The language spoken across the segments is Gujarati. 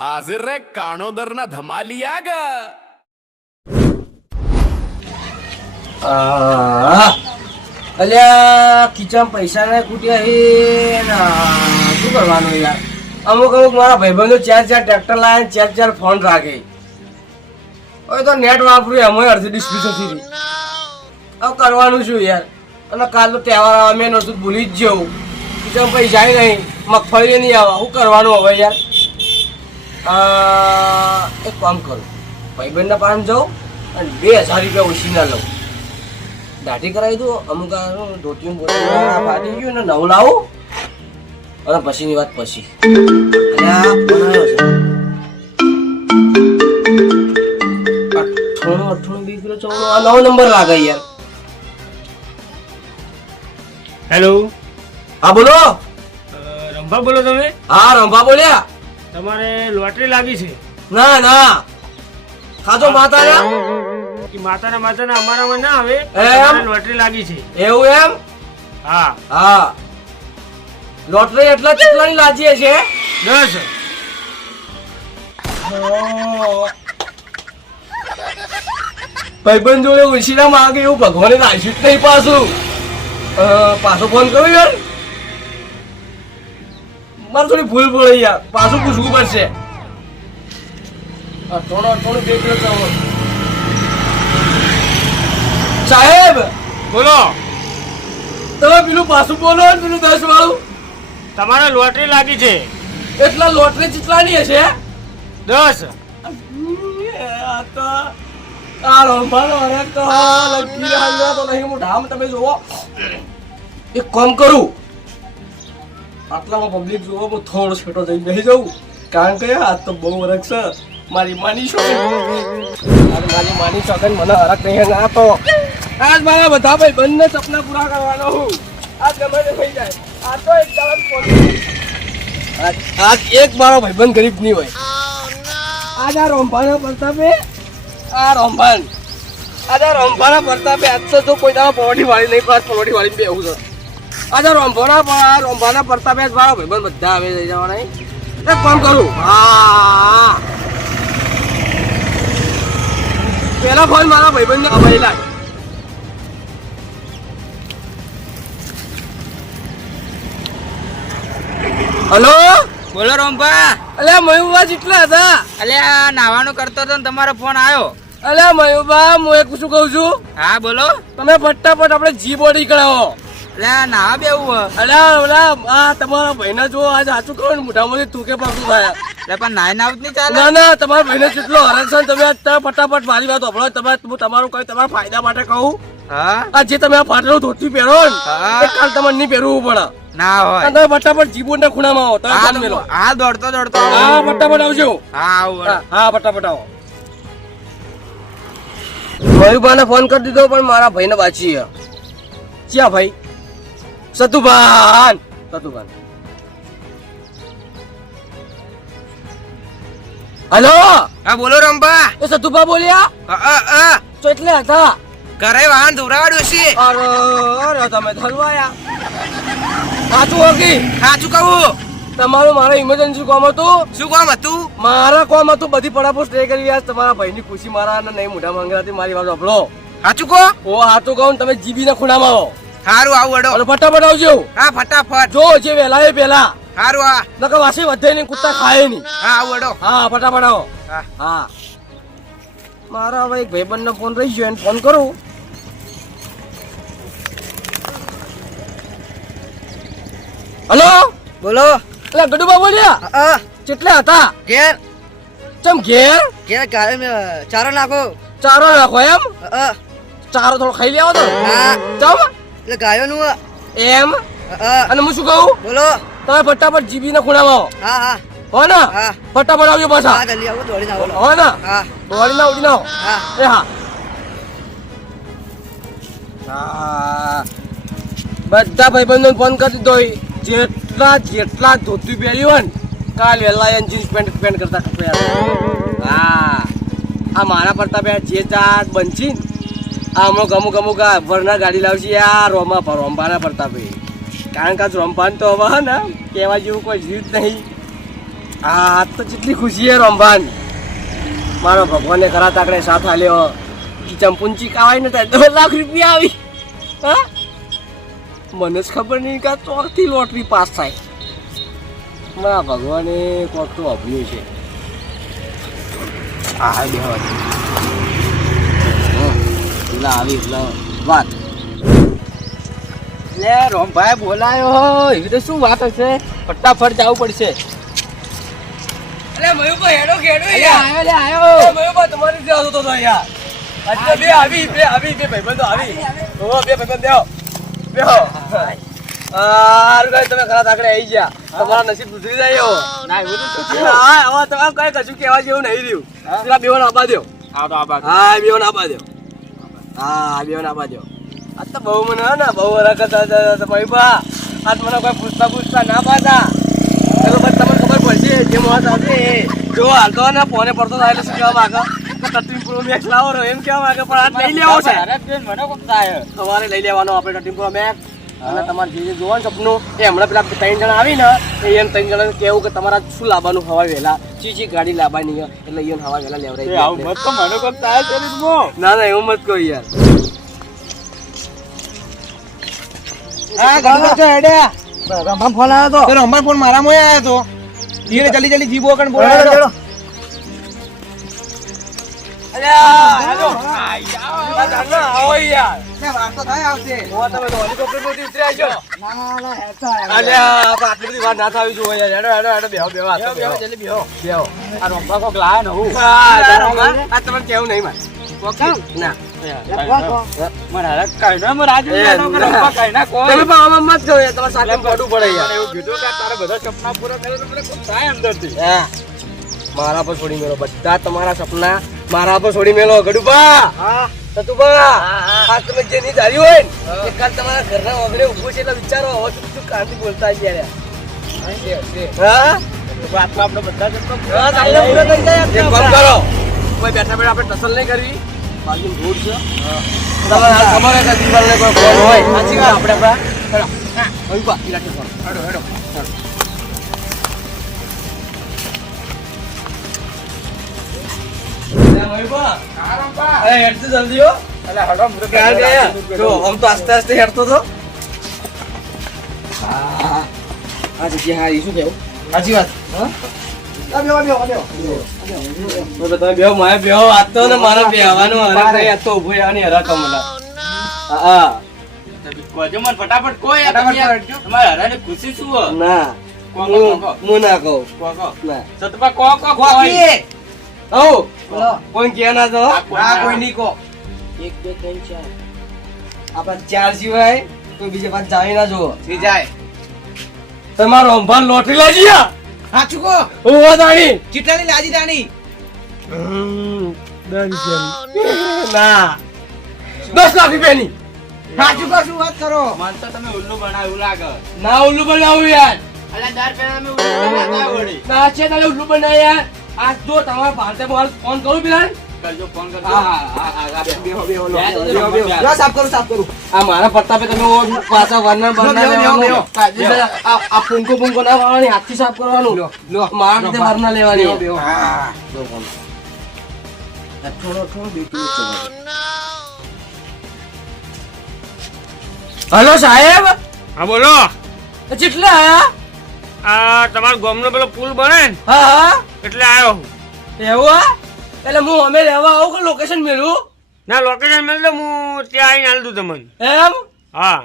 હાજર રે કાણોદરના ધમાલિયા ગ અલ્યા કિચન પૈસા ને કૂટ્યા હે શું કરવાનું યાર. અમુક મારા ભાઈબંધો ચાર ટ્રેક્ટર લાવે ચાર ફોન રાખે. હવે તો નેટ વાપરું એમાં અડધી ડિસ્પ્લે હતી. હવે કરવાનું શું યાર. અને કાલ તો તહેવાર આવે મેં નહોતું ભૂલી જ જવું. કિચન પૈસા નહીં મગફળી નહીં આવે શું કરવાનું હવે યાર. એક કામ કરું ભાઈબંધના પાન જાઉં અને 2000 રૂપિયા ઓછી ના લઉં. દાઢી કરાવી દો અમુક ધોતી ફાટી ગયું ને નવું લાવું અને પછીની વાત પછી. આ નવો નંબર લાગે યાર. હેલો. હા બોલો. રંભા બોલો તમે? હા રંભા બોલ્યા. તમારે લોટરી લાગી છે? ના ના ખાજો માતા માતાના અમારામાં ના આવે. લોટરી લાગી છે. એવું એમ? હા હા લોટરી એટલા કેટલાની લાગી છે? 10. ભાઈબંધ જોડે ઉછીના માંગે એવું ભગવાને રાખ્યું જ નહીં. પાછો ફોન કર્યો યાર. મારે થોડી ભૂલ પડે યાર. પાછું પૂછવું પડશે. થોડું બેઠો સાહેબ બોલો. તમે પેલું પાછું બોલો ને પેલું 10 વાળું. તમારે લોટરી લાગી છે. એટલા લોટરી કેટલાની હશે? 10. એક કામ કરું આટલામાં પબ્લિક જોવો હું થોડો છેટો જઈ બેસી જાઉં. કારણ કે આજ તો બહુ હરખ છે. મારી માની શોખન મને હરખ નહીં ના તો આજ મારા બધા ભાઈ બંને સપના પૂરા કરવાનો હું. આજ ગમે તે થઈ જાય. આજ તો એક આજ એક મારો ભાઈબંધ ગરીબ નહીં હોય. આજ આ રોંભાના પ્રતાપે આજ તો જો કોઈ દાવા પરોઠી વાળી નહીં પાસ પરોઠી વાળી બેહું છે. આજે રોંભાના પ્રતાપે આજ મારો ભાઈબંધ બધા આવે જઈ જવાના. એક કામ કરું પેલા ફોન મારા ભાઈબંધને અપાઈ લાગ. હલો બોલો રોમ્પા. અલ્યા મયુબા જેટલા હતા. અલ્યા નાવાનું કરતો તો ને તમારો ફોન આવ્યો. અલ્યા મયુબા હું એક શું કહું છું. હા બોલો. તમે ફટાફટ આપણે જી બોડી કરાવો. અલ્યા નાવા બેવું. અલ્યા આ તમારા ભાઈને જો આજ સાચું કહો ને મોઢામાંથી તું કે પાછું થાય. એટલે પણ નાઈ નાવ નહીં ચાલે. ના ના તમારા ભાઈને કેટલો હરખ છે. તમે ફટાફટ મારી વાત સાંભળો. હું તમારું કઈ તમારા ફાયદા માટે કહું. હા આ જે તમે આ ફાટેલું ધોતી પહેરો ને હા. એ કાલ તમારે નહીં પહેરવું પડે. ના હોય. તમે ફટાફટ જીબોર્ડ ના ખૂણામાં આવો. તમે ફોન મેલો. હા દોડતો હા ફટાફટ આવજો. હા આવું. હા ફટાફટ આવો. મયુભાઈને ફોન કરી દીધો પણ મારા ભાઈને બાચી ક્યાં ભાઈ? સતુભાન. હલો. હા બોલો રોમ્પા. એ સતુભા બોલ્યા? તો એટલે હતા ઘરે વાહન ધોરાવાડ્યું છે. અરે તમે થલવાયા. સાચું હોગી સાચું કહું. તમારું મારા ઇમરજન્સી કામ હતું. શું કામ હતું? મારા કામ હતું બધી પડાપો સ્ટે કરી. આજ તમારા ભાઈની ખુશી મારા નહીં મોઢા માંગરાથી મારી વાત સાંભળો. સાચું કહો. ઓ સાચું કહું તમે જીબી ના ખૂણામાં આવો. સારું આવું વડો. અને ફટાફટ આવજો. હા ફટાફટ. જો જે વહેલા એ પહેલા. સારું હા. નકર વાસે વધે નહીં કુત્તા ખાય નહીં. હા આવું વડો. હા ફટાફટ આવો. હા. હા મારા હવે એક ભાઈબંધનો ફોન રહી ગયો એને ફોન કરું. હલો બોલો. એટલે ગડુબા બોલ્યા? કેટલા હતા? ઘેર ચમ ઘેર ઘરે ચારો નાખો. ચારો નાખો એમ? ચારો થોડો ખાઈ લેવો તો. હા. ચમ એટલે ગાયો નું એમ? અને હું શું કહું? બોલો. તમે ફટાફટ જીબી ના ખૂણામાં આવો. હા હા હો ને? હા. ફટાફટ આવજો પાછા. હા જલ્દી આવો દોડીને આવો. હો ને? હા દોડીને ઉડીને આવો. હા. એ હા. હા બધા ભાઈબંધોને ફોન કરી દીધો. જેટલા ધોતી પહેર્યું હોય ને કાલ વહેલા એને જીન્સ પેન્ટ કરતા કપડે. હા આ મારા પડતા બે જે ચાર બનશી ને આ અમુક વરના ગાડી લાવશે આ રોંભાના પડતા ભાઈ. કારણ કે રોંભાન તો હવે ને કહેવા જેવું કોઈ જીવ જ નહીં. આ તો જેટલી ખુશી હે રંભાન મારો ભગવાને કરા તાકડે સાથ આલ્યો ઈ ચંપુંચી કાવાય ને ત્યાં 2 લાખ રૂપિયા આવી હા મને જ ખબર નહીં કે ચોકથી લોટરી પાસ થાય મારા ભગવાને કોક તો અભ્યું છે આ બે પેલા આવી એટલે વાત લે રોમભાઈ બોલાયો એવી તો શું વાત હશે ફટાફટ જવું પડશે અરે મયુભાઈ હેડો ખેડો આયો લે આયો મયુભાઈ તમારી જે હતો તો યાર આજે બે આવી બે ભાઈબંધો આવી ઓ બે ભાઈબંધ બેહો બેહો તમે ખરા તાકડે આવી ગયા તમારા નસીબ સુધરી જાય એવો ના એવું તો શું હા હવે તમે કઈ કશું કહેવા જેવું નહીં રહ્યું પેલા બેવન આપવા દો આ તો આ બાજુ હા બેવન આપવા દો હા બેવન આપવા દો આ તો બહુ મને હે ને બહુ હરકત ભાઈબા આજ મને કોઈ પૂછતા ના પાતા ચલો બસ તમને ખબર પડશે જે મોત આવશે જો હાલતો ને ફોને પડતો થાય એટલે શું કહેવા માંગે 13 પ્રો મેક્સ લાવો રો એમ કહેવા માંગે પણ આજ લઈ લેવો છે અરે બેન મને કોક થાય સવારે લઈ લેવાનો આપણે 13 પ્રો મેક્સ અને તમારે જે જોવાનું સપનું એ હમણાં પેલા 3 જણા આવી ને એ એમ 3 જણાને કહેવું કે તમારા શું લાવવાનું હવા વહેલા ચી ગાડી લાવવાની એટલે એને હવા વહેલા લેવડાવી આવું મત તો મને કોક થાય શરીરમો ના ના એવું મત કહો યાર હા ગણો તો હેડ્યા રમા ફોન આવ્યો તો રમા ફોન મારામાં આવ્યો તો ધીરે જલ્દી જીબો કણ બોલાયો અલ્યા હેલો આવો યાર વાતો થાય આવશે તમે તો હેલિકોપ્ટર માંથી ઉતરી આવજો ના હેતા અલ્યા આટલી બધી વાર ના થાવી જોઈએ યાર હેડો બેહો જલ્દી બેહો બેહો આ રમવા કોક લાયો ને હું આ તમને કેવું નહીં માર ના મને હરક કાઈ ના રાજુ રમવા કાઈ ના કોઈ તમે પણ આમાં મત કહો યાર તમારે સાથે પડવું પડે યાર એવું કીધું કે તારે બધા સપના પૂરા કરે તો મને કોક થાય અંદરથી હા મારા પર છોડી મેલો બધા તમારા સપના મારા પર છોડી મેલો ગડુબા હા સતુબા આ તમે જે ની ધારી હોય ને એ કાલ તમારા ઘરના ઓગળે ઊભું છે એટલે વિચારો હવે શું કાંતિ બોલતા ગયા હા વાતમાં આપણે બધા સપના હા તારે પૂરો થઈ જાય એક કામ કરો કોઈ બેઠા બેઠા આપણે ટસલ નહીં કરવી બાજુ રોડ છે તમારે હાલ ખબર હે કે દીવાલને કોઈ ફોન હોય સાચી વાત આપણે હેડો હા ઓઈબા ઇલાકે ફોન હેડો જલ્દી હો જો આમ તો આસ્તે આસ્તે હેડતો તો આ જગ્યા હા શું કેવું સાચી વાત તમે બેહો મારે બેહો આ તો ને મારે બેહવાનું હરક નહીં આ તો ઉભો રહેવાની હરક મને હા કોજો મન ફટાફટ કોઈ તમારે હરાની ખુશી શું હો ના હું ના કહું ના સતપા કો કોઈ કોઈ કે ના તો હા કોઈ નહીં કો 1 2 3 4 આપણા 4 સિવાય કોઈ બીજે પાસ જાવી ના જો થઈ જાય તમારો અંભાર લોટરી લાગી ગયા સાચું કો ઓ દાણી ચીટલાની લાજી દાણી ના 10 લાખ રૂપિયાની સાચું કો શું વાત કરો મન તો તમે ઉલ્લુ બનાવ્યું લાગે ના ઉલ્લુ બનાવું યાર અલા 10 પેલા મે ઉલ્લુ બનાવ્યા વળી ના છે તારે ઉલ્લુ બનાય યાર આ જો તમારા ભારતે બોલ ફોન કરું પેલા કરજો ફોન કરજો હા બેહો બેહો સાફ કરું આ મારા પ્રતાપે તમે પાછા વર્ણન બેહો. આ ફૂંકો ના વાળવાની હાથથી સાફ કરવાનું મારા રીતે વર્ણન લેવાની હલો સાહેબ હા બોલો કેટલા આયા આ તમારા ગામનો પેલો પુલ બને ને હા હા એટલે આવ્યો હું. એવું હા એટલે હું અમે રહેવા આવું કે લોકેશન મેળવું ના લોકેશન મેળ દો હું ત્યાં આવીને હાલ દઉં તમને એમ હા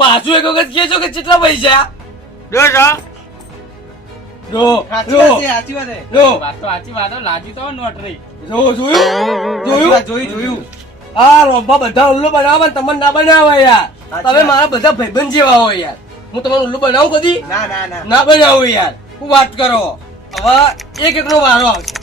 પાછું એક વખત કહેજો કે કેટલા પૈસા જો છો રો સાચી રો વાત છે સાચી વાત છે રો વાત તો સાચી વાત લાજી તો નોટ રહી જોયું આ રોંભા બધા ઉલ્લુ બનાવો ને તમને ના બનાવો યાર તમે મારા બધા ભાઈબંધ જેવા હો યાર હું તમને ઉલ્લુ બનાવું કદી ના ના બનાવું યાર હું વાત કરો હવે એક નો વારો આવશે